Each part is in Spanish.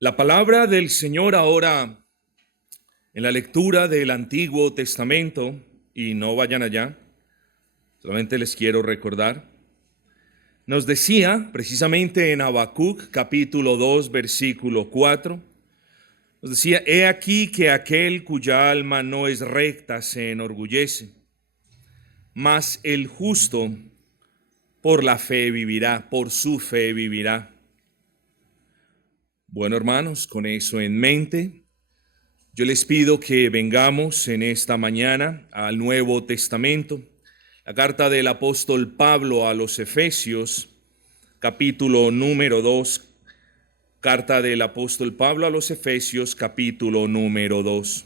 La palabra del Señor ahora en la lectura del Antiguo Testamento, y no vayan allá, solamente les quiero recordar, nos decía precisamente en Habacuc capítulo 2 versículo 4, nos decía: he aquí que aquel cuya alma no es recta se enorgullece, mas el justo por la fe vivirá, por su fe vivirá. Bueno, hermanos, con eso en mente, yo les pido que vengamos en esta mañana al Nuevo Testamento, la carta del apóstol Pablo a los Efesios, capítulo número 2, carta del apóstol Pablo a los Efesios, capítulo número 2.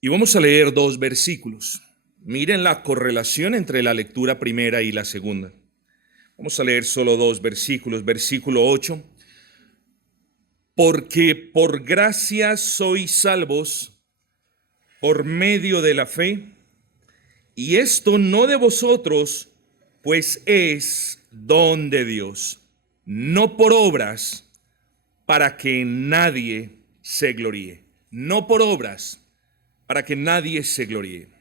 Y vamos a leer dos versículos. Miren la correlación entre la lectura primera y la segunda. Vamos a leer solo dos versículos. Versículo 8. Porque por gracia sois salvos por medio de la fe, y esto no de vosotros, pues es don de Dios, no por obras, para que nadie se gloríe. No por obras, para que nadie se gloríe.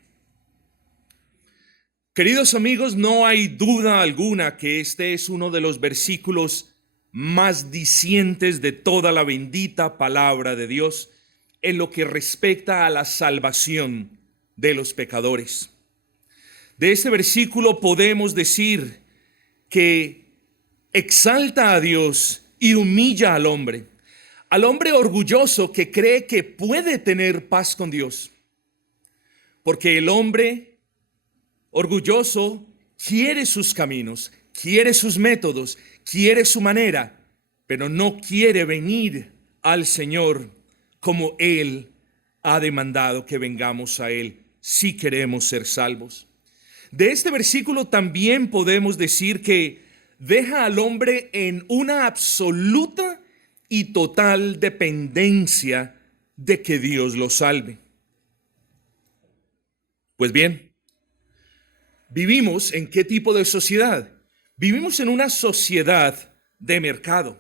Queridos amigos, no hay duda alguna que este es uno de los versículos más dicientes de toda la bendita palabra de Dios en lo que respecta a la salvación de los pecadores. De este versículo podemos decir que exalta a Dios y humilla al hombre orgulloso que cree que puede tener paz con Dios, porque el hombre orgulloso quiere sus caminos, quiere sus métodos, quiere su manera, pero no quiere venir al Señor como Él ha demandado que vengamos a Él si queremos ser salvos. De este versículo también podemos decir que deja al hombre en una absoluta y total dependencia de que Dios lo salve. Pues bien, ¿vivimos en qué tipo de sociedad? Vivimos en una sociedad de mercado.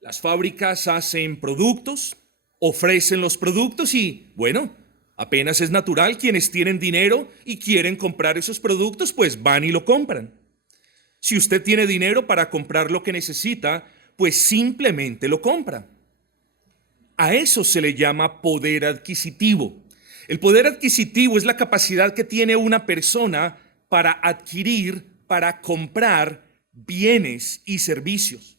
Las fábricas hacen productos, ofrecen los productos y, bueno, apenas es natural, quienes tienen dinero y quieren comprar esos productos, pues van y lo compran. Si usted tiene dinero para comprar lo que necesita, pues simplemente lo compra. A eso se le llama poder adquisitivo. El poder adquisitivo es la capacidad que tiene una persona para adquirir, para comprar bienes y servicios.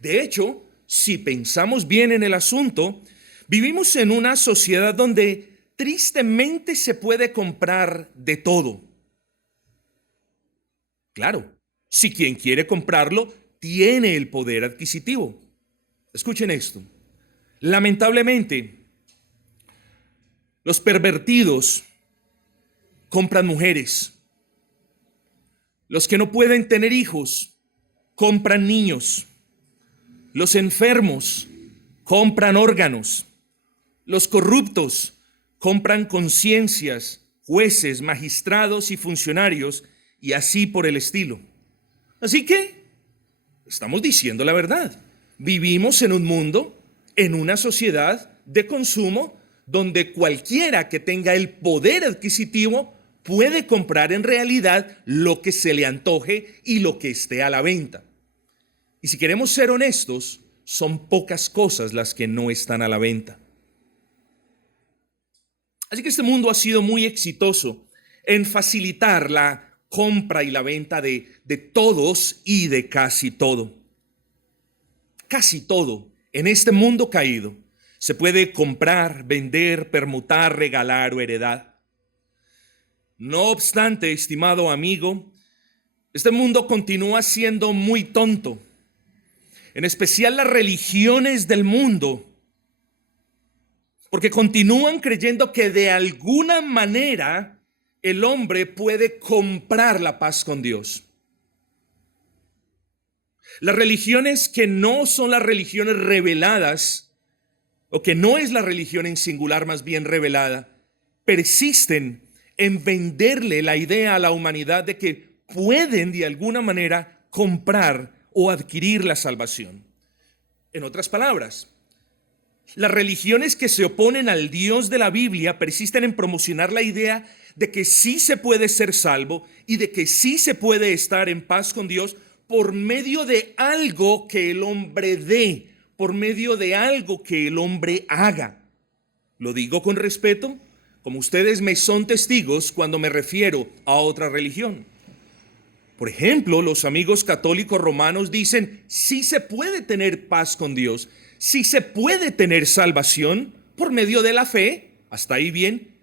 De hecho, si pensamos bien en el asunto, vivimos en una sociedad donde tristemente se puede comprar de todo. Claro, si quien quiere comprarlo tiene el poder adquisitivo. Escuchen esto. Lamentablemente, los pervertidos compran mujeres. Los que no pueden tener hijos compran niños. Los enfermos compran órganos. Los corruptos compran conciencias, jueces, magistrados y funcionarios, y así por el estilo. Así que estamos diciendo la verdad. Vivimos en un mundo, en una sociedad de consumo, donde cualquiera que tenga el poder adquisitivo puede comprar en realidad lo que se le antoje y lo que esté a la venta. Y si queremos ser honestos, son pocas cosas las que no están a la venta. Así que este mundo ha sido muy exitoso en facilitar la compra y la venta de todos y de casi todo. Casi todo en este mundo caído se puede comprar, vender, permutar, regalar o heredar. No obstante, estimado amigo, este mundo continúa siendo muy tonto. En especial las religiones del mundo, porque continúan creyendo que de alguna manera el hombre puede comprar la paz con Dios. Las religiones que no son las religiones reveladas, o que no es la religión en singular más bien revelada, persisten en venderle la idea a la humanidad de que pueden de alguna manera comprar o adquirir la salvación. En otras palabras, las religiones que se oponen al Dios de la Biblia persisten en promocionar la idea de que sí se puede ser salvo y de que sí se puede estar en paz con Dios por medio de algo que el hombre dé, por medio de algo que el hombre haga. Lo digo con respeto, como ustedes me son testigos cuando me refiero a otra religión. Por ejemplo, los amigos católicos romanos dicen, sí se puede tener paz con Dios, sí se puede tener salvación por medio de la fe, hasta ahí bien,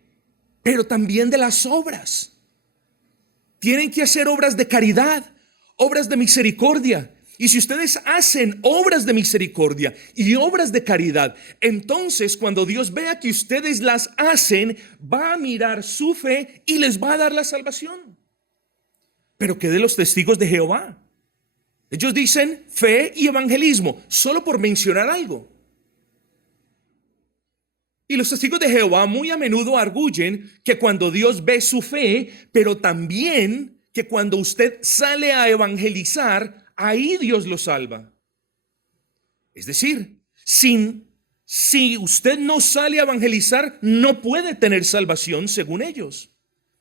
pero también de las obras. Tienen que hacer obras de caridad, obras de misericordia. Y si ustedes hacen obras de misericordia y obras de caridad, entonces cuando Dios vea que ustedes las hacen, va a mirar su fe y les va a dar la salvación. Pero ¿qué de los testigos de Jehová? Ellos dicen fe y evangelismo, solo por mencionar algo. Y los testigos de Jehová muy a menudo arguyen que cuando Dios ve su fe, pero también que cuando usted sale a evangelizar, ahí Dios lo salva. Es decir, si usted no sale a evangelizar, no puede tener salvación según ellos.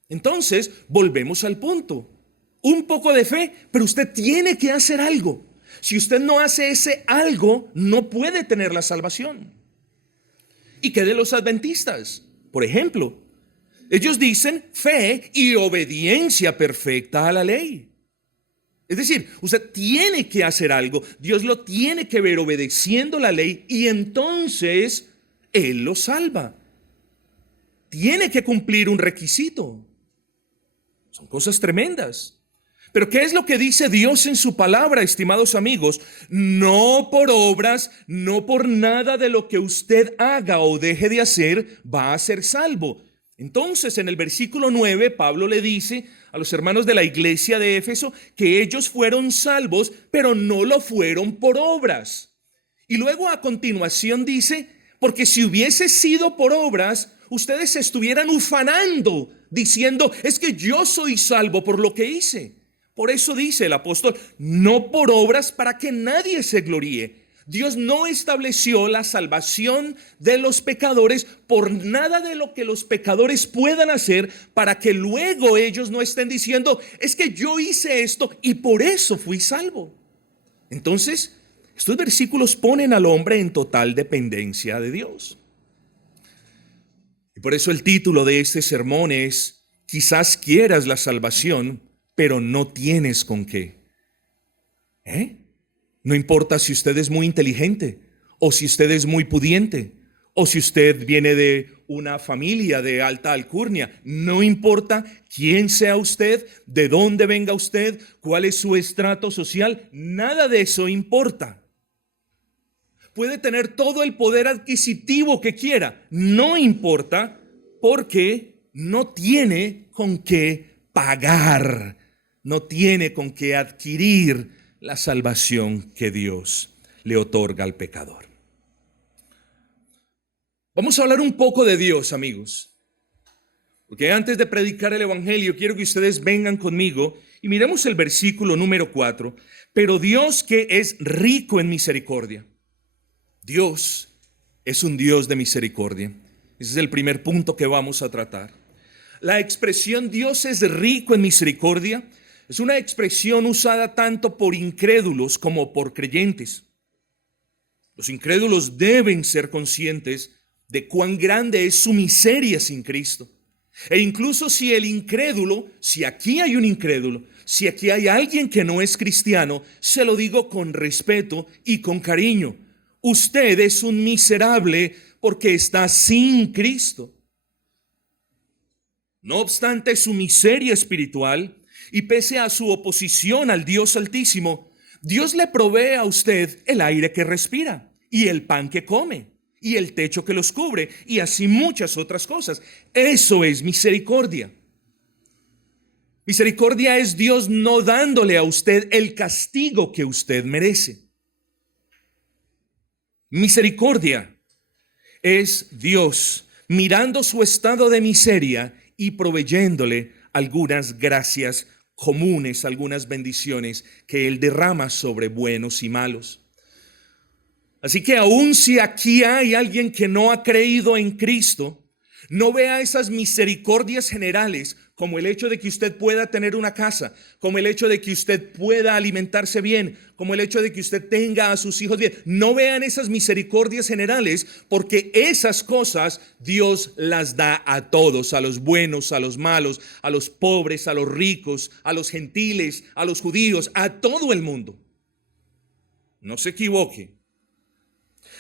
Entonces, volvemos al punto. Un poco de fe, pero usted tiene que hacer algo. Si usted no hace ese algo, no puede tener la salvación. ¿Y qué de los adventistas? Por ejemplo, ellos dicen fe y obediencia perfecta a la ley. Es decir, usted tiene que hacer algo, Dios lo tiene que ver obedeciendo la ley y entonces Él lo salva. Tiene que cumplir un requisito. Son cosas tremendas. Pero ¿qué es lo que dice Dios en su palabra, estimados amigos? No por obras, no por nada de lo que usted haga o deje de hacer, va a ser salvo. Entonces, en el versículo 9, Pablo le dice a los hermanos de la iglesia de Éfeso que ellos fueron salvos, pero no lo fueron por obras. Y luego a continuación dice, porque si hubiese sido por obras, ustedes se estuvieran ufanando, diciendo, es que yo soy salvo por lo que hice. Por eso dice el apóstol, no por obras para que nadie se gloríe. Dios no estableció la salvación de los pecadores por nada de lo que los pecadores puedan hacer para que luego ellos no estén diciendo, es que yo hice esto y por eso fui salvo. Entonces, estos versículos ponen al hombre en total dependencia de Dios. Y por eso el título de este sermón es, quizás quieras la salvación, pero no tienes con qué. No importa si usted es muy inteligente, o si usted es muy pudiente, o si usted viene de una familia de alta alcurnia. No importa quién sea usted, de dónde venga usted, cuál es su estrato social, nada de eso importa. Puede tener todo el poder adquisitivo que quiera, no importa, porque no tiene con qué pagar. No tiene con qué adquirir la salvación que Dios le otorga al pecador. Vamos a hablar un poco de Dios, amigos. Porque antes de predicar el evangelio, quiero que ustedes vengan conmigo y miremos el versículo número 4. Pero Dios que es rico en misericordia. Dios es un Dios de misericordia. Ese es el primer punto que vamos a tratar. La expresión Dios es rico en misericordia es una expresión usada tanto por incrédulos como por creyentes. Los incrédulos deben ser conscientes de cuán grande es su miseria sin Cristo. E incluso si el incrédulo, si aquí hay un incrédulo, si aquí hay alguien que no es cristiano, se lo digo con respeto y con cariño. Usted es un miserable porque está sin Cristo. No obstante su miseria espiritual, y pese a su oposición al Dios Altísimo, Dios le provee a usted el aire que respira, y el pan que come, y el techo que los cubre, y así muchas otras cosas. Eso es misericordia. Misericordia es Dios no dándole a usted el castigo que usted merece. Misericordia es Dios mirando su estado de miseria y proveyéndole algunas gracias comunes, algunas bendiciones que Él derrama sobre buenos y malos. Así que aun si aquí hay alguien que no ha creído en Cristo, no vea esas misericordias generales como el hecho de que usted pueda tener una casa, como el hecho de que usted pueda alimentarse bien, como el hecho de que usted tenga a sus hijos bien. No vean esas misericordias generales, porque esas cosas Dios las da a todos, a los buenos, a los malos, a los pobres, a los ricos, a los gentiles, a los judíos, a todo el mundo. No se equivoque.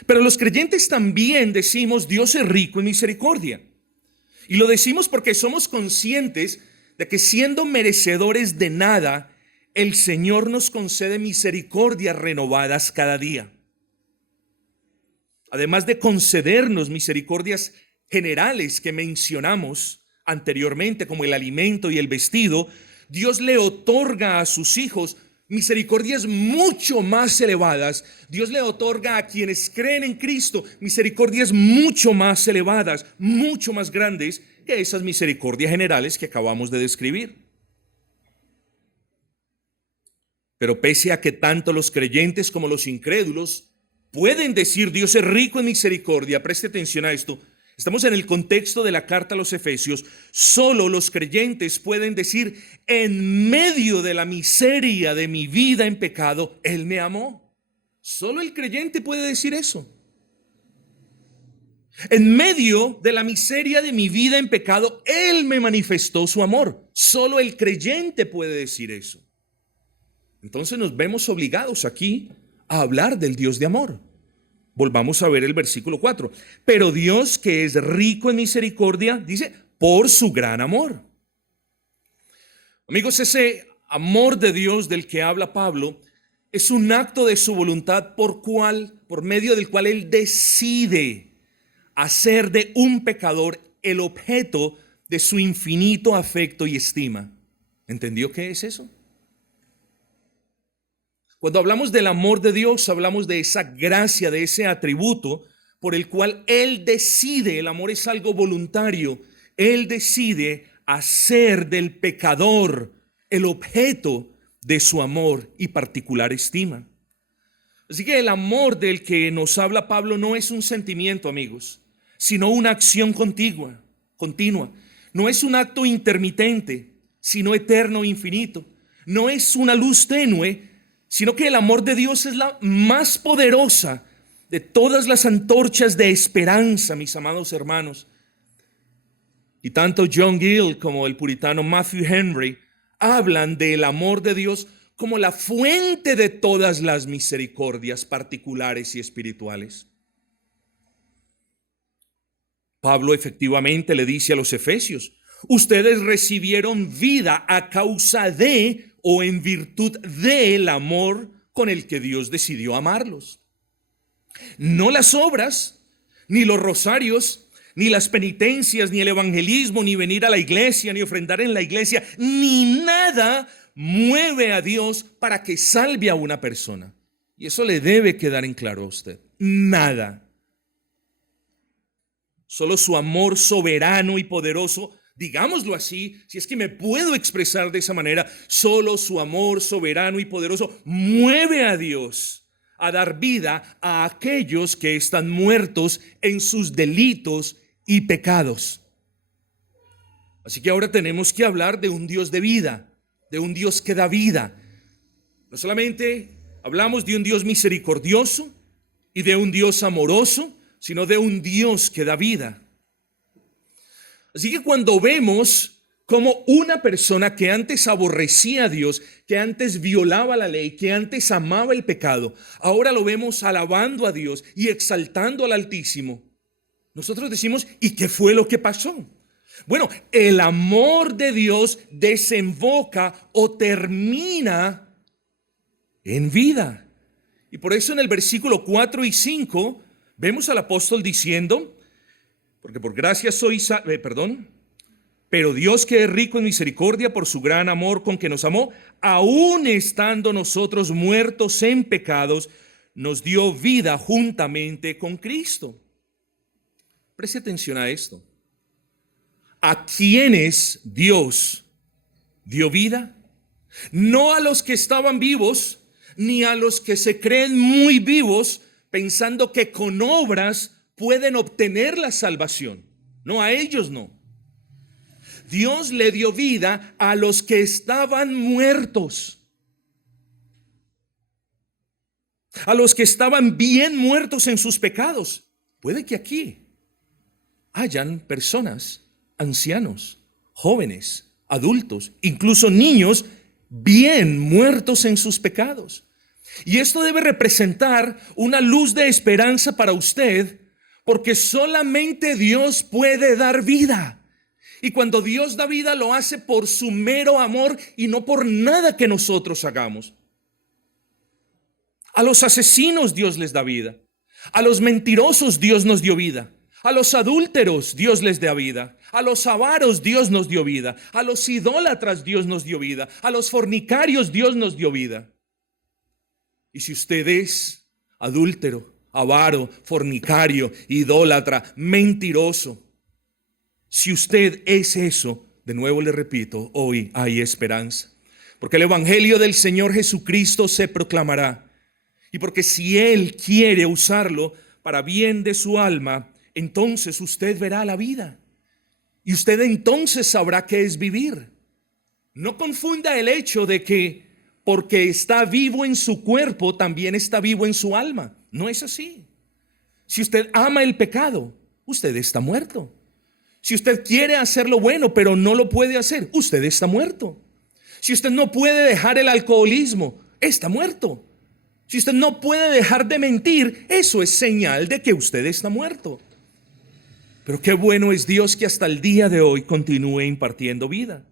Pero los creyentes también decimos Dios es rico en misericordia. Y lo decimos porque somos conscientes de que siendo merecedores de nada, el Señor nos concede misericordias renovadas cada día. Además de concedernos misericordias generales que mencionamos anteriormente, como el alimento y el vestido, Dios le otorga a sus hijos misericordias mucho más elevadas. Dios le otorga a quienes creen en Cristo misericordias mucho más elevadas, mucho más grandes que esas misericordias generales que acabamos de describir. Pero pese a que tanto los creyentes como los incrédulos pueden decir Dios es rico en misericordia, preste atención a esto. Estamos en el contexto de la carta a los Efesios. Solo los creyentes pueden decir, en medio de la miseria de mi vida en pecado, Él me amó. Solo el creyente puede decir eso. En medio de la miseria de mi vida en pecado, Él me manifestó su amor. Solo el creyente puede decir eso. Entonces nos vemos obligados aquí a hablar del Dios de amor. Volvamos a ver el versículo 4. Pero Dios, que es rico en misericordia, dice, por su gran amor. Amigos, ese amor de Dios del que habla Pablo es un acto de su voluntad por medio del cual Él decide hacer de un pecador el objeto de su infinito afecto y estima. ¿Entendió qué es eso? Cuando hablamos del amor de Dios, hablamos de esa gracia, de ese atributo por el cual Él decide, el amor es algo voluntario, Él decide hacer del pecador el objeto de su amor y particular estima. Así que el amor del que nos habla Pablo no es un sentimiento, amigos, sino una acción continua. No es un acto intermitente, sino eterno e infinito. No es una luz tenue, sino que el amor de Dios es la más poderosa de todas las antorchas de esperanza, mis amados hermanos. Y tanto John Gill como el puritano Matthew Henry hablan del amor de Dios como la fuente de todas las misericordias particulares y espirituales. Pablo efectivamente le dice a los efesios, ustedes recibieron vida a causa de o en virtud del amor con el que Dios decidió amarlos. No las obras, ni los rosarios, ni las penitencias, ni el evangelismo, ni venir a la iglesia, ni ofrendar en la iglesia, ni nada mueve a Dios para que salve a una persona. Y eso le debe quedar en claro a usted. Nada. Solo su amor soberano y poderoso, digámoslo así, si es que me puedo expresar de esa manera, solo su amor soberano y poderoso mueve a Dios a dar vida a aquellos que están muertos en sus delitos y pecados. Así que ahora tenemos que hablar de un Dios de vida, de un Dios que da vida. No solamente hablamos de un Dios misericordioso y de un Dios amoroso, sino de un Dios que da vida. Así que cuando vemos como una persona que antes aborrecía a Dios, que antes violaba la ley, que antes amaba el pecado, ahora lo vemos alabando a Dios y exaltando al Altísimo, nosotros decimos, ¿y qué fue lo que pasó? Bueno, el amor de Dios desemboca o termina en vida. Y por eso en el versículo 4 y 5 vemos al apóstol diciendo, porque por gracia sois, pero Dios, que es rico en misericordia por su gran amor con que nos amó, aun estando nosotros muertos en pecados, nos dio vida juntamente con Cristo. Preste atención a esto. a quienes Dios dio vida, no a los que estaban vivos, ni a los que se creen muy vivos, pensando que con obras pueden obtener la salvación. No, a ellos no. Dios le dio vida a los que estaban muertos, a los que estaban bien muertos en sus pecados. Puede que aquí hayan personas, ancianos, jóvenes, adultos, incluso niños, bien muertos en sus pecados. Y esto debe representar una luz de esperanza para usted, porque solamente Dios puede dar vida. Y cuando Dios da vida, lo hace por su mero amor y no por nada que nosotros hagamos. A los asesinos Dios les da vida. A los mentirosos Dios nos dio vida. A los adúlteros Dios les da vida. A los avaros Dios nos dio vida. A los idólatras Dios nos dio vida. A los fornicarios Dios nos dio vida. Y si usted es adúltero, avaro, fornicario, idólatra, mentiroso, si usted es eso, de nuevo le repito, hoy hay esperanza. Porque el evangelio del Señor Jesucristo se proclamará. Y porque si Él quiere usarlo para bien de su alma, entonces usted verá la vida. Y usted entonces sabrá qué es vivir. No confunda el hecho de que porque está vivo en su cuerpo, también está vivo en su alma. No es así. Si usted ama el pecado, usted está muerto. Si usted quiere hacer lo bueno, pero no lo puede hacer, usted está muerto. Si usted no puede dejar el alcoholismo, está muerto. Si usted no puede dejar de mentir, eso es señal de que usted está muerto. Pero qué bueno es Dios que hasta el día de hoy continúe impartiendo vida.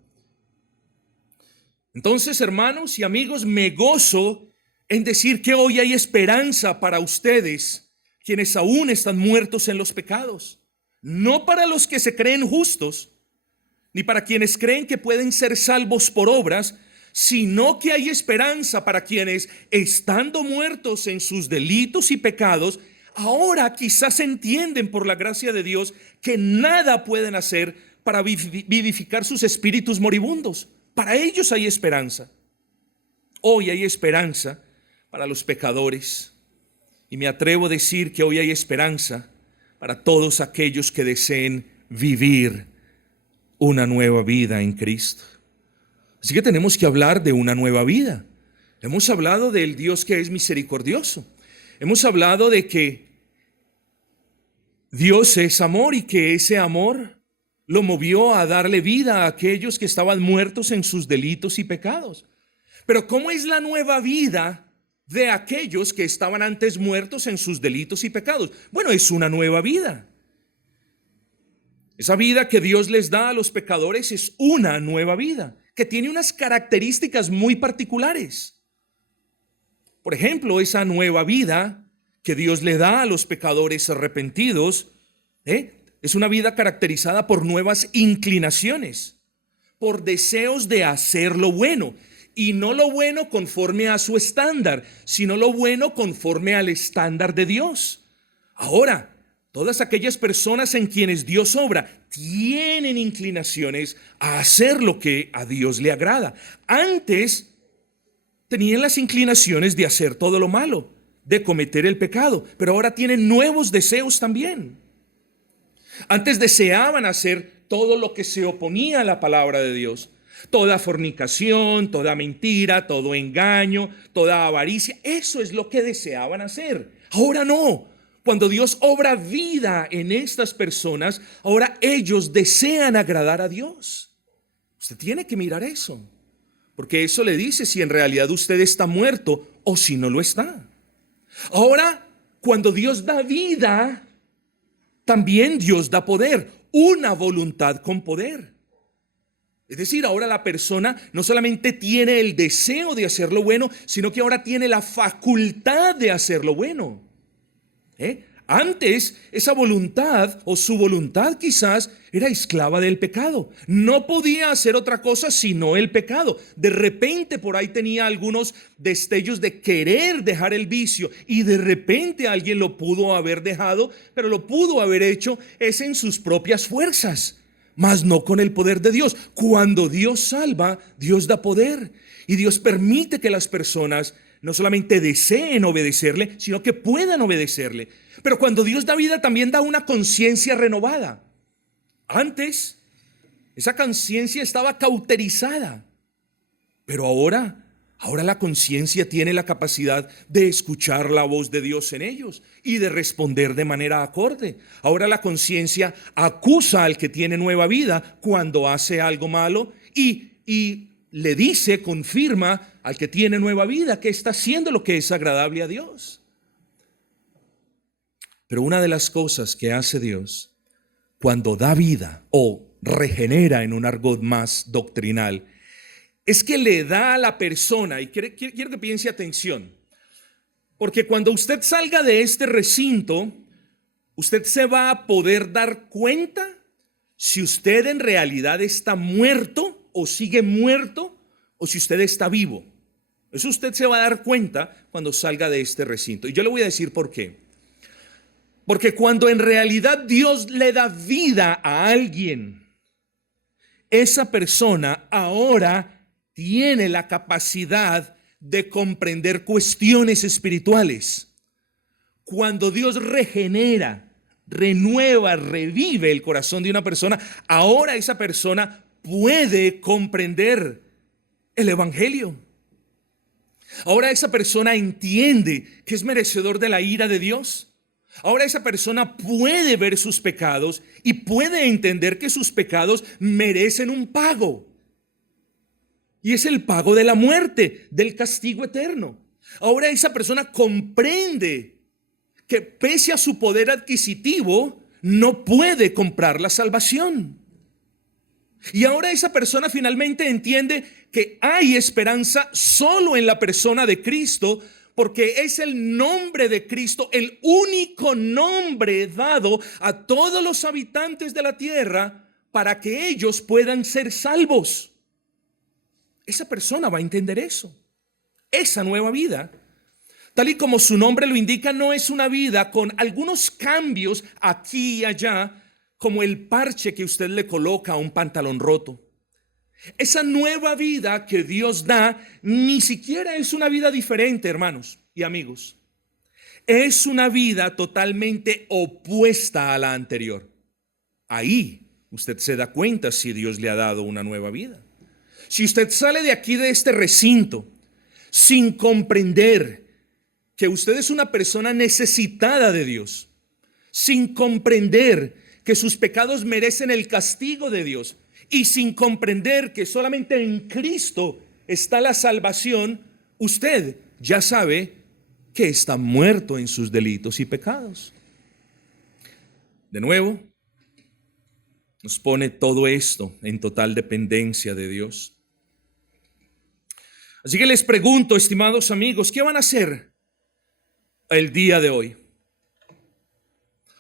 Entonces, hermanos y amigos, me gozo en decir que hoy hay esperanza para ustedes, quienes aún están muertos en los pecados. No para los que se creen justos, ni para quienes creen que pueden ser salvos por obras, sino que hay esperanza para quienes, estando muertos en sus delitos y pecados, ahora quizás entienden por la gracia de Dios que nada pueden hacer para vivificar sus espíritus moribundos. Para ellos hay esperanza. Hoy hay esperanza para los pecadores. Y me atrevo a decir que hoy hay esperanza para todos aquellos que deseen vivir una nueva vida en Cristo. Así que tenemos que hablar de una nueva vida. Hemos hablado del Dios que es misericordioso. Hemos hablado de que Dios es amor y que ese amor lo movió a darle vida a aquellos que estaban muertos en sus delitos y pecados. Pero ¿cómo es la nueva vida de aquellos que estaban antes muertos en sus delitos y pecados? Bueno, es una nueva vida. Esa vida que Dios les da a los pecadores es una nueva vida que tiene unas características muy particulares. Por ejemplo, esa nueva vida que Dios le da a los pecadores arrepentidos, es una vida caracterizada por nuevas inclinaciones, por deseos de hacer lo bueno, y no lo bueno conforme a su estándar, sino lo bueno conforme al estándar de Dios. Ahora, todas aquellas personas en quienes Dios obra tienen inclinaciones a hacer lo que a Dios le agrada. Antes tenían las inclinaciones de hacer todo lo malo, de cometer el pecado, pero ahora tienen nuevos deseos también. Antes deseaban hacer todo lo que se oponía a la palabra de Dios. Toda fornicación, toda mentira, todo engaño, toda avaricia. Eso es lo que deseaban hacer. Ahora no. Cuando Dios obra vida en estas personas, ahora ellos desean agradar a Dios. Usted tiene que mirar eso, porque eso le dice si en realidad usted está muerto o si no lo está. Ahora, cuando Dios da vida, también Dios da poder, una voluntad con poder. Es decir, ahora la persona no solamente tiene el deseo de hacer lo bueno, sino que ahora tiene la facultad de hacer lo bueno. Antes, esa voluntad o su voluntad quizás era esclava del pecado. No podía hacer otra cosa sino el pecado. De repente por ahí tenía algunos destellos de querer dejar el vicio y de repente alguien lo pudo haber dejado, pero lo pudo haber hecho es en sus propias fuerzas. mas no con el poder de Dios. Cuando Dios salva, Dios da poder y Dios permite que las personas no solamente deseen obedecerle, sino que puedan obedecerle. Pero cuando Dios da vida, también da una conciencia renovada. Antes, esa conciencia estaba cauterizada, pero ahora la conciencia tiene la capacidad de escuchar la voz de Dios en ellos y de responder de manera acorde. Ahora la conciencia acusa al que tiene nueva vida cuando hace algo malo y le dice, confirma al que tiene nueva vida que está haciendo lo que es agradable a Dios. Pero una de las cosas que hace Dios cuando da vida o regenera en un argot más doctrinal es que le da a la persona, y quiero que piense atención, porque cuando usted salga de este recinto, usted se va a poder dar cuenta si usted en realidad está muerto o sigue muerto o si usted está vivo. Eso usted se va a dar cuenta cuando salga de este recinto. Y yo le voy a decir por qué. Porque cuando en realidad Dios le da vida a alguien, esa persona ahora tiene la capacidad de comprender cuestiones espirituales. Cuando Dios regenera, renueva, revive el corazón de una persona, ahora esa persona puede comprender el evangelio. Ahora esa persona entiende que es merecedor de la ira de Dios. Ahora esa persona puede ver sus pecados y puede entender que sus pecados merecen un pago. Y es el pago de la muerte, del castigo eterno. Ahora esa persona comprende que pese a su poder adquisitivo, no puede comprar la salvación. Y ahora esa persona finalmente entiende que hay esperanza solo en la persona de Cristo, porque es el nombre de Cristo, el único nombre dado a todos los habitantes de la tierra para que ellos puedan ser salvos. Esa persona va a entender eso. Esa nueva vida, tal y como su nombre lo indica, no es una vida con algunos cambios aquí y allá, como el parche que usted le coloca a un pantalón roto. Esa nueva vida que Dios da ni siquiera es una vida diferente, hermanos y amigos. Es una vida totalmente opuesta a la anterior. Ahí usted se da cuenta si Dios le ha dado una nueva vida. Si usted sale de aquí, de este recinto, sin comprender que usted es una persona necesitada de Dios, sin comprender que sus pecados merecen el castigo de Dios y sin comprender que solamente en Cristo está la salvación, usted ya sabe que está muerto en sus delitos y pecados. De nuevo, nos pone todo esto en total dependencia de Dios. Así que les pregunto, estimados amigos, ¿qué van a hacer el día de hoy?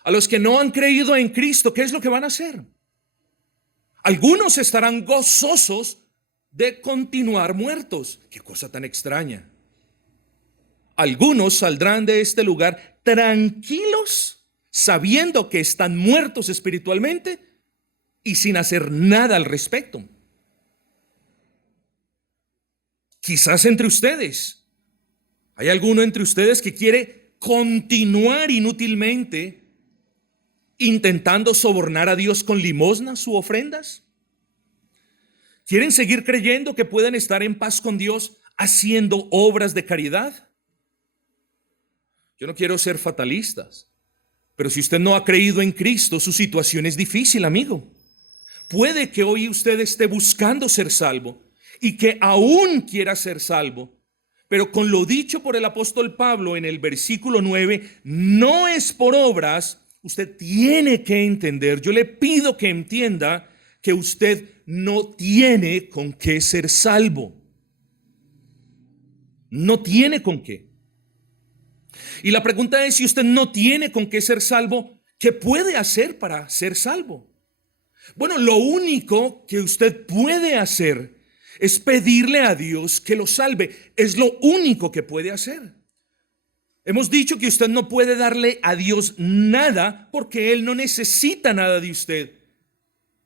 A los que no han creído en Cristo, ¿qué es lo que van a hacer? Algunos estarán gozosos de continuar muertos. Qué cosa tan extraña. Algunos saldrán de este lugar tranquilos, sabiendo que están muertos espiritualmente y sin hacer nada al respecto. Quizás entre ustedes, hay alguno entre ustedes que quiere continuar inútilmente intentando sobornar a Dios con limosnas u ofrendas. ¿Quieren seguir creyendo que pueden estar en paz con Dios haciendo obras de caridad? Yo no quiero ser fatalistas, pero si usted no ha creído en Cristo, su situación es difícil, amigo. Puede que hoy usted esté buscando ser salvo y que aún quiera ser salvo, pero con lo dicho por el apóstol Pablo en el versículo 9, no es por obras. Usted tiene que entender, yo le pido que entienda que usted no tiene con qué ser salvo. No tiene con qué. Y la pregunta es, si usted no tiene con qué ser salvo, ¿qué puede hacer para ser salvo? Bueno, lo único que usted puede hacer es pedirle a Dios que lo salve. Es lo único que puede hacer. Hemos dicho que usted no puede darle a Dios nada porque Él no necesita nada de usted.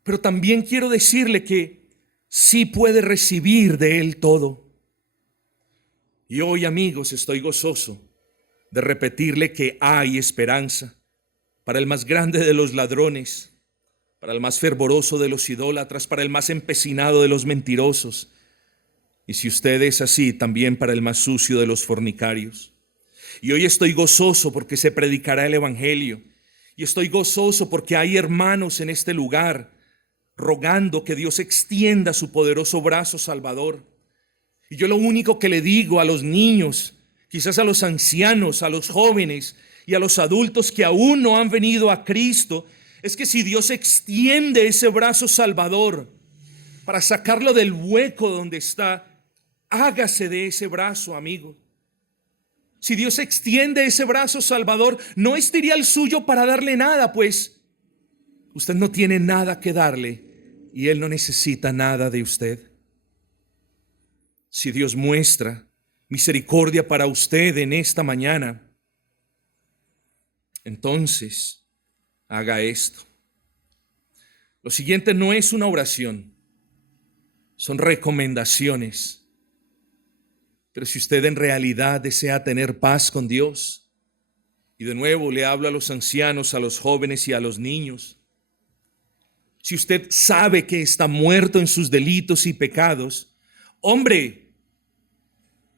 pero también quiero decirle que sí puede recibir de Él todo. Y hoy, amigos, estoy gozoso de repetirle que hay esperanza para el más grande de los ladrones, para el más fervoroso de los idólatras, para el más empecinado de los mentirosos, y si usted es así, también para el más sucio de los fornicarios. Y hoy estoy gozoso porque se predicará el evangelio, y estoy gozoso porque hay hermanos en este lugar rogando que Dios extienda su poderoso brazo salvador. Y yo lo único que le digo a los niños, quizás a los ancianos, a los jóvenes y a los adultos que aún no han venido a Cristo, es que si Dios extiende ese brazo salvador para sacarlo del hueco donde está, hágase de ese brazo, amigo. Si Dios extiende ese brazo salvador, no estiría el suyo para darle nada, pues usted no tiene nada que darle y Él no necesita nada de usted. Si Dios muestra misericordia para usted en esta mañana, entonces haga esto. Lo siguiente no es una oración, son recomendaciones. Pero si usted en realidad desea tener paz con Dios, y de nuevo le hablo a los ancianos, a los jóvenes y a los niños, si usted sabe que está muerto en sus delitos y pecados, hombre,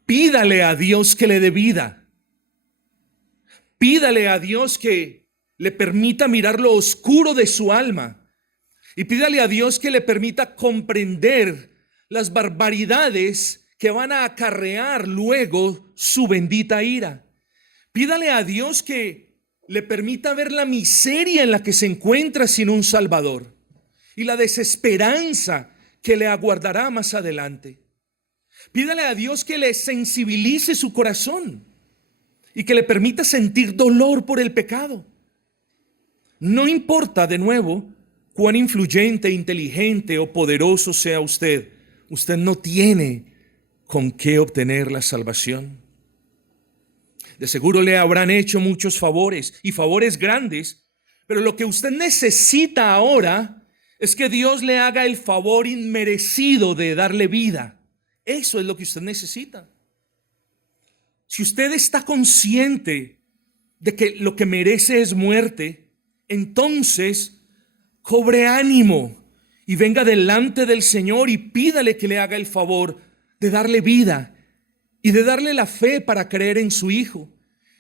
pídale a Dios que le dé vida. Pídale a Dios que le permita mirar lo oscuro de su alma. Y pídale a Dios que le permita comprender las barbaridades que van a acarrear luego su bendita ira. Pídale a Dios que le permita ver la miseria en la que se encuentra sin un Salvador y la desesperanza que le aguardará más adelante. Pídale a Dios que le sensibilice su corazón y que le permita sentir dolor por el pecado. No importa, de nuevo, cuán influyente, inteligente o poderoso sea usted, usted no tiene con qué obtener la salvación. De seguro le habrán hecho muchos favores y favores grandes, pero lo que usted necesita ahora es que Dios le haga el favor inmerecido de darle vida. Eso es lo que usted necesita. Si usted está consciente de que lo que merece es muerte, entonces cobre ánimo y venga delante del Señor y pídale que le haga el favor de darle vida y de darle la fe para creer en su Hijo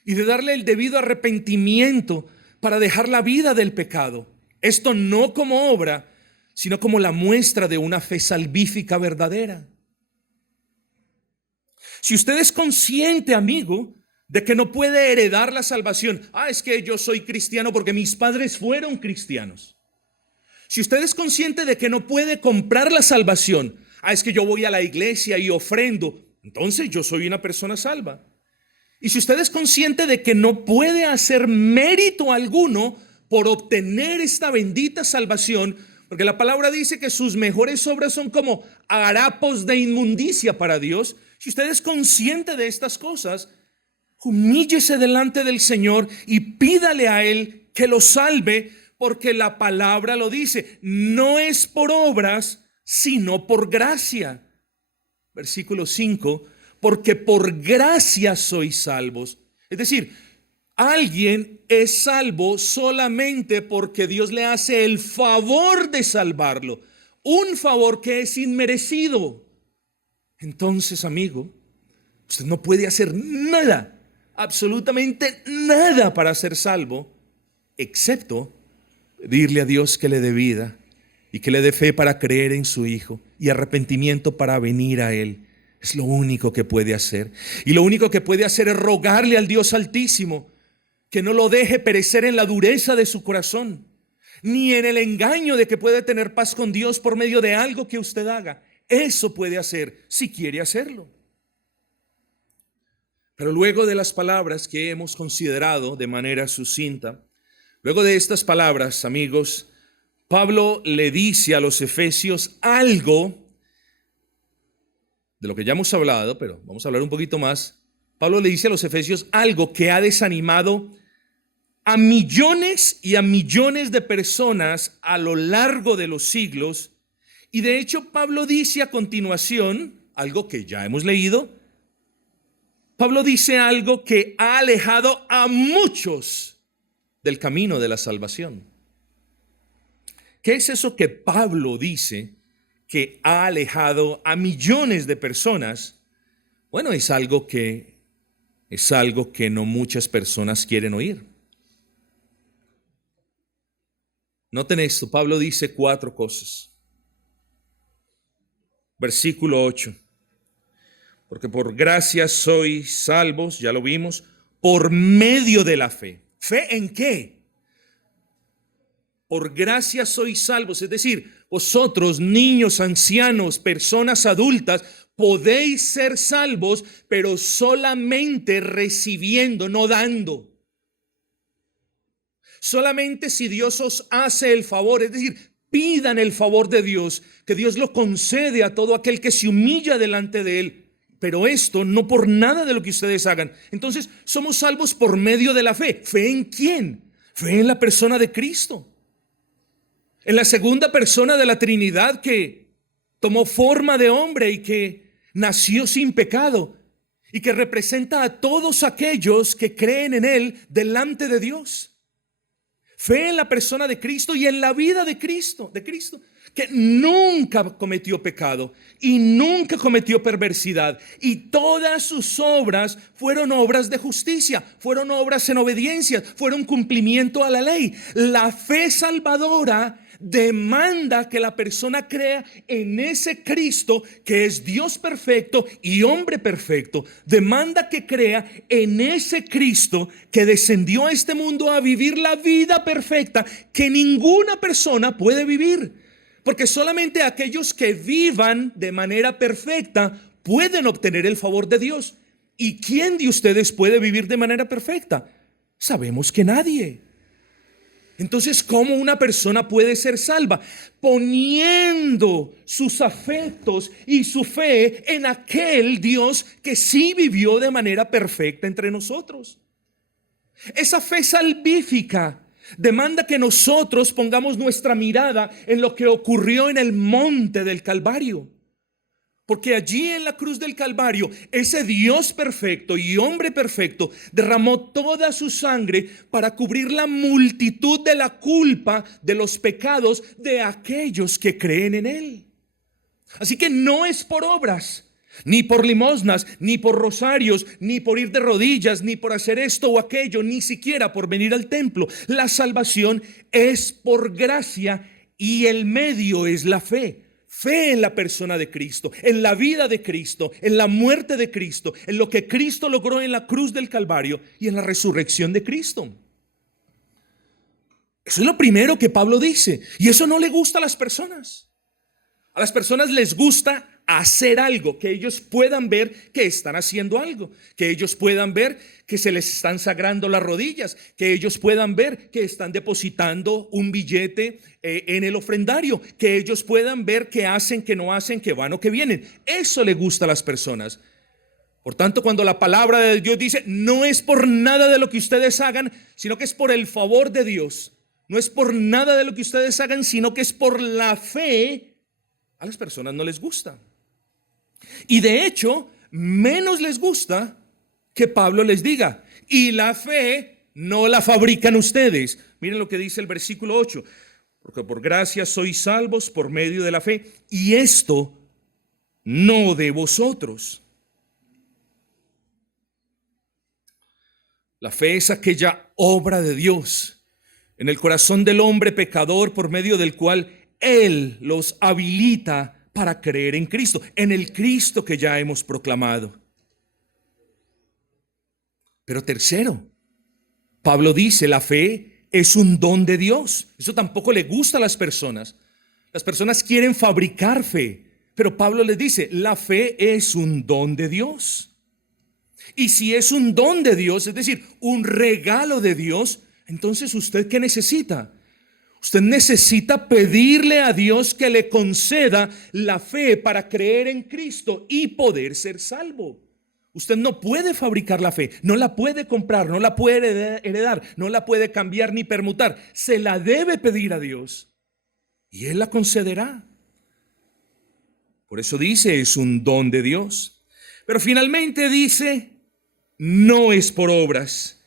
y de darle el debido arrepentimiento para dejar la vida del pecado. Esto no como obra, sino como la muestra de una fe salvífica verdadera. Si usted es consciente, amigo, de que no puede heredar la salvación, es que yo soy cristiano porque mis padres fueron cristianos. Si usted es consciente de que no puede comprar la salvación, es que yo voy a la iglesia y ofrendo, entonces yo soy una persona salva. Y si usted es consciente de que no puede hacer mérito alguno por obtener esta bendita salvación, porque la palabra dice que sus mejores obras son como harapos de inmundicia para Dios. Si usted es consciente de estas cosas, humíllese delante del Señor y pídale a Él que lo salve, porque la palabra lo dice, no es por obras, sino por gracia. Versículo 5, porque por gracia sois salvos. Es decir, alguien es salvo solamente porque Dios le hace el favor de salvarlo, un favor que es inmerecido. Entonces, amigo, usted no puede hacer nada, absolutamente nada para ser salvo, excepto pedirle a Dios que le dé vida y que le dé fe para creer en su Hijo y arrepentimiento para venir a Él. Es lo único que puede hacer. Y lo único que puede hacer es rogarle al Dios Altísimo que no lo deje perecer en la dureza de su corazón, ni en el engaño de que puede tener paz con Dios por medio de algo que usted haga. Eso puede hacer si quiere hacerlo. Pero luego de las palabras que hemos considerado de manera sucinta, luego de estas palabras, amigos, Pablo le dice a los efesios algo de lo que ya hemos hablado, pero vamos a hablar un poquito más. Pablo le dice a los efesios algo que ha desanimado a millones y a millones de personas a lo largo de los siglos. Y de hecho Pablo dice a continuación, algo que ya hemos leído, Pablo dice algo que ha alejado a muchos del camino de la salvación. ¿Qué es eso que Pablo dice que ha alejado a millones de personas? Bueno, es algo que no muchas personas quieren oír. Noten esto, Pablo dice 4 cosas. Versículo 8. Porque por gracia sois salvos, ya lo vimos, por medio de la fe. ¿Fe en qué? Por gracia sois salvos, es decir, vosotros, niños, ancianos, personas adultas, podéis ser salvos, pero solamente recibiendo, no dando. Solamente si Dios os hace el favor, es decir, pidan el favor de Dios, que Dios lo concede a todo aquel que se humilla delante de Él. Pero esto no por nada de lo que ustedes hagan. Entonces, somos salvos por medio de la fe. ¿Fe en quién? Fe en la persona de Cristo. En la segunda persona de la Trinidad, que tomó forma de hombre y que nació sin pecado y que representa a todos aquellos que creen en Él delante de Dios. Fe en la persona de Cristo y en la vida de Cristo, que nunca cometió pecado y nunca cometió perversidad, y todas sus obras fueron obras de justicia, fueron obras en obediencia, fueron cumplimiento a la ley. La fe salvadora demanda que la persona crea en ese Cristo que es Dios perfecto y hombre perfecto. Demanda que crea en ese Cristo que descendió a este mundo a vivir la vida perfecta que ninguna persona puede vivir. Porque solamente aquellos que vivan de manera perfecta pueden obtener el favor de Dios. ¿Y quién de ustedes puede vivir de manera perfecta? Sabemos que nadie. Entonces, ¿cómo una persona puede ser salva? Poniendo sus afectos y su fe en aquel Dios que sí vivió de manera perfecta entre nosotros. Esa fe salvífica demanda que nosotros pongamos nuestra mirada en lo que ocurrió en el monte del Calvario. Porque allí en la cruz del Calvario, ese Dios perfecto y hombre perfecto derramó toda su sangre para cubrir la multitud de la culpa, de los pecados de aquellos que creen en Él. Así que no es por obras, ni por limosnas, ni por rosarios, ni por ir de rodillas, ni por hacer esto o aquello, ni siquiera por venir al templo. La salvación es por gracia y el medio es la fe. Fe en la persona de Cristo, en la vida de Cristo, en la muerte de Cristo, en lo que Cristo logró en la cruz del Calvario y en la resurrección de Cristo. Eso es lo primero que Pablo dice, y eso no le gusta a las personas. A las personas les gusta hacer algo, que ellos puedan ver que están haciendo algo, que ellos puedan ver que se les están sagrando las rodillas, que ellos puedan ver que están depositando un billete en el ofrendario, que ellos puedan ver que hacen, que no hacen, que van o que vienen. Eso le gusta a las personas. Por tanto, cuando la palabra de Dios dice, no es por nada de lo que ustedes hagan, sino que es por el favor de Dios. No es por nada de lo que ustedes hagan, sino que es por la fe. A las personas no les gusta. Y de hecho, menos les gusta que Pablo les diga, y la fe no la fabrican ustedes. Miren lo que dice el versículo 8. Porque por gracia sois salvos por medio de la fe, y esto no de vosotros. La fe es aquella obra de Dios en el corazón del hombre pecador por medio del cual Él los habilita para creer en Cristo, en el Cristo que ya hemos proclamado. Pero tercero, Pablo dice, la fe es un don de Dios. Eso tampoco le gusta a las personas. Las personas quieren fabricar fe, pero Pablo les dice, la fe es un don de Dios. Y si es un don de Dios, es decir, un regalo de Dios, entonces ¿usted qué necesita? Usted necesita pedirle a Dios que le conceda la fe para creer en Cristo y poder ser salvo. Usted no puede fabricar la fe, no la puede comprar, no la puede heredar, no la puede cambiar ni permutar. Se la debe pedir a Dios y Él la concederá. Por eso dice, es un don de Dios. Pero finalmente dice, no es por obras.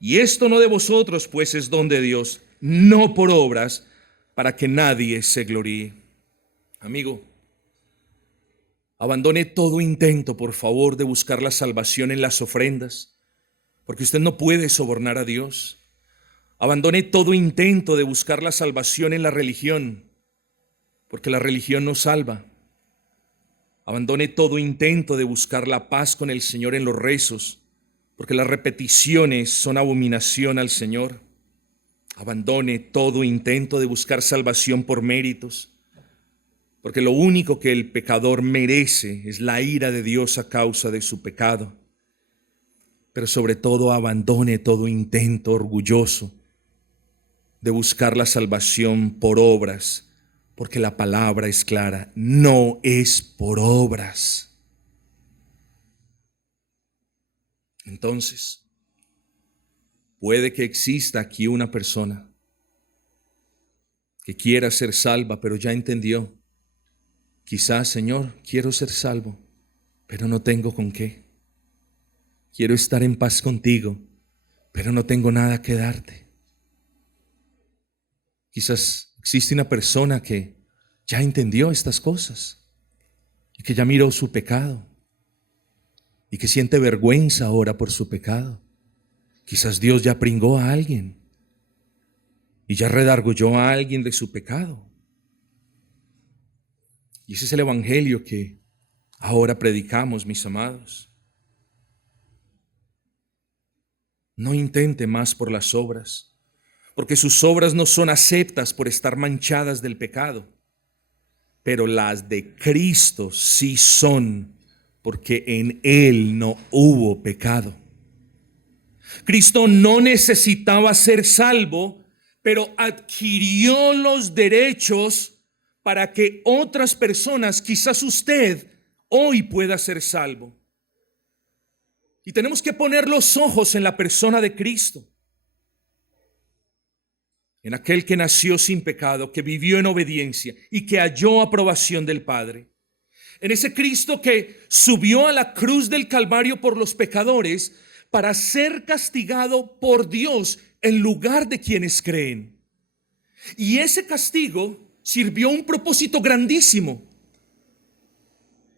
Y esto no de vosotros, pues es don de Dios, no por obras, para que nadie se gloríe. Amigo, abandone todo intento, por favor, de buscar la salvación en las ofrendas, porque usted no puede sobornar a Dios. Abandone todo intento de buscar la salvación en la religión, porque la religión no salva. Abandone todo intento de buscar la paz con el Señor en los rezos, porque las repeticiones son abominación al Señor. Abandone todo intento de buscar salvación por méritos, porque lo único que el pecador merece es la ira de Dios a causa de su pecado. Pero sobre todo abandone todo intento orgulloso de buscar la salvación por obras, porque la palabra es clara, no es por obras. Entonces, puede que exista aquí una persona que quiera ser salva, pero ya entendió. Quizás, Señor, quiero ser salvo, pero no tengo con qué. Quiero estar en paz contigo, pero no tengo nada que darte. Quizás existe una persona que ya entendió estas cosas y que ya miró su pecado y que siente vergüenza ahora por su pecado. Quizás Dios ya pringó a alguien y ya redargulló a alguien de su pecado. Y ese es el evangelio que ahora predicamos, mis amados. No intente más por las obras, porque sus obras no son aceptas por estar manchadas del pecado, pero las de Cristo sí son, porque en Él no hubo pecado. Cristo no necesitaba ser salvo, pero adquirió los derechos para que otras personas, quizás usted, hoy pueda ser salvo. Y tenemos que poner los ojos en la persona de Cristo, en aquel que nació sin pecado, que vivió en obediencia y que halló aprobación del Padre. En ese Cristo que subió a la cruz del Calvario por los pecadores para ser castigado por Dios en lugar de quienes creen. Y ese castigo sirvió un propósito grandísimo,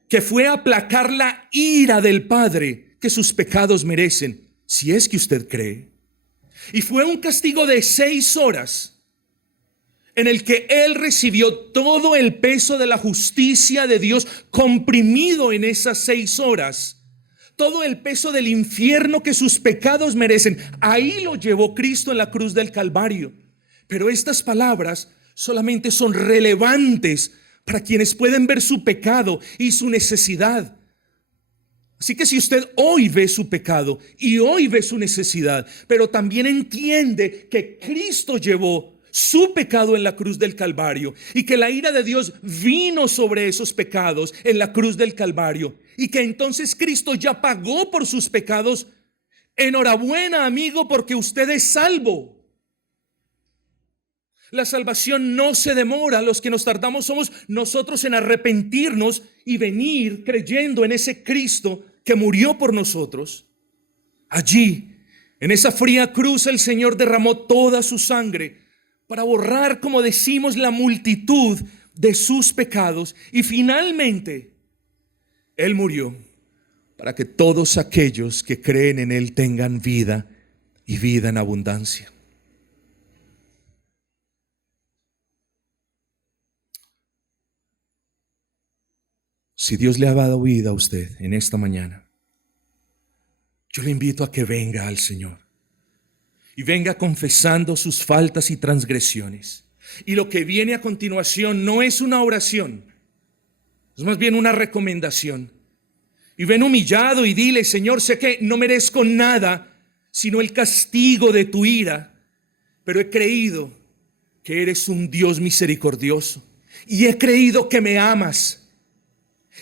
que fue aplacar la ira del Padre que sus pecados merecen, si es que usted cree. Y fue un castigo de 6 horas, en el que Él recibió todo el peso de la justicia de Dios comprimido en esas 6 horas. Todo el peso del infierno que sus pecados merecen, ahí lo llevó Cristo en la cruz del Calvario. Pero estas palabras solamente son relevantes para quienes pueden ver su pecado y su necesidad. Así que si usted hoy ve su pecado y hoy ve su necesidad, pero también entiende que Cristo llevó su pecado en la cruz del Calvario y que la ira de Dios vino sobre esos pecados en la cruz del Calvario y que entonces Cristo ya pagó por sus pecados, enhorabuena, amigo, porque usted es salvo. La salvación no se demora. Los que nos tardamos somos nosotros en arrepentirnos y venir creyendo en ese Cristo que murió por nosotros. Allí, en esa fría cruz, el Señor derramó toda su sangre para borrar, como decimos, la multitud de sus pecados. Y finalmente, Él murió para que todos aquellos que creen en Él tengan vida y vida en abundancia. Si Dios le ha dado vida a usted en esta mañana, yo le invito a que venga al Señor y venga confesando sus faltas y transgresiones. Y lo que viene a continuación no es una oración, es más bien una recomendación. Y ven humillado y dile: Señor, sé que no merezco nada sino el castigo de tu ira, pero he creído que eres un Dios misericordioso y he creído que me amas.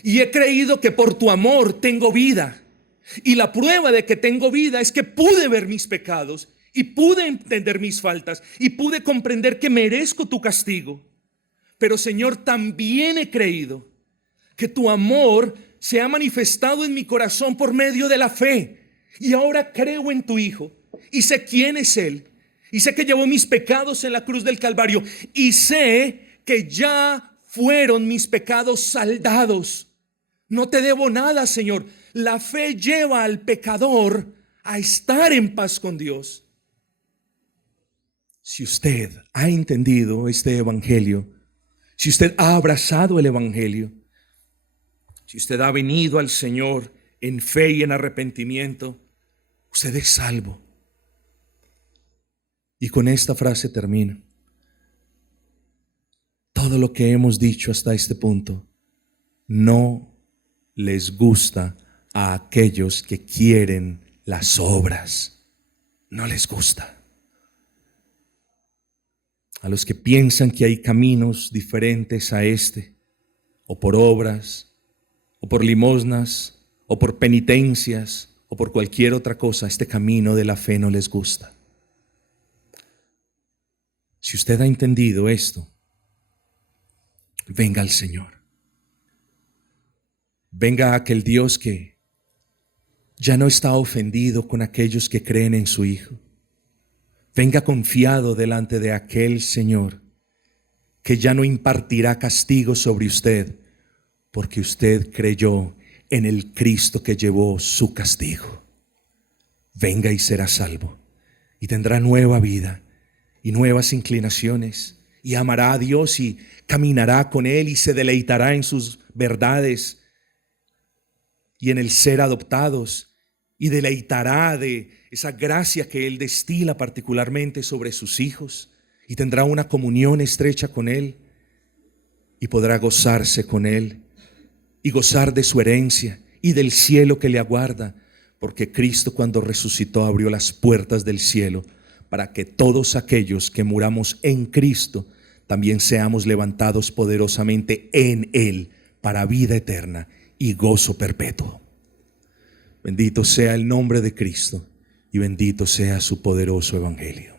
Y he creído que por tu amor tengo vida. Y la prueba de que tengo vida es que pude ver mis pecados y pude entender mis faltas y pude comprender que merezco tu castigo. Pero Señor, también he creído que tu amor se ha manifestado en mi corazón por medio de la fe. Y ahora creo en tu Hijo y sé quién es Él. Y sé que llevó mis pecados en la cruz del Calvario. Y sé que ya fueron mis pecados saldados. No te debo nada, Señor. La fe lleva al pecador a estar en paz con Dios. Si usted ha entendido este evangelio, si usted ha abrazado el evangelio, si usted ha venido al Señor en fe y en arrepentimiento, usted es salvo. Y con esta frase termino. Todo lo que hemos dicho hasta este punto no les gusta a aquellos que quieren las obras. No les gusta. A los que piensan que hay caminos diferentes a este, o por obras, o por limosnas, o por penitencias, o por cualquier otra cosa, este camino de la fe no les gusta. Si usted ha entendido esto, venga al Señor. Venga a aquel Dios que ya no está ofendido con aquellos que creen en su Hijo. Venga confiado delante de aquel Señor que ya no impartirá castigo sobre usted porque usted creyó en el Cristo que llevó su castigo. Venga y será salvo y tendrá nueva vida y nuevas inclinaciones y amará a Dios y caminará con Él y se deleitará en sus verdades y en el ser adoptados y deleitará de esa gracia que Él destila particularmente sobre sus hijos y tendrá una comunión estrecha con Él y podrá gozarse con Él y gozar de su herencia y del cielo que le aguarda, porque Cristo cuando resucitó abrió las puertas del cielo para que todos aquellos que muramos en Cristo también seamos levantados poderosamente en Él para vida eterna y gozo perpetuo. Bendito sea el nombre de Cristo y bendito sea su poderoso evangelio.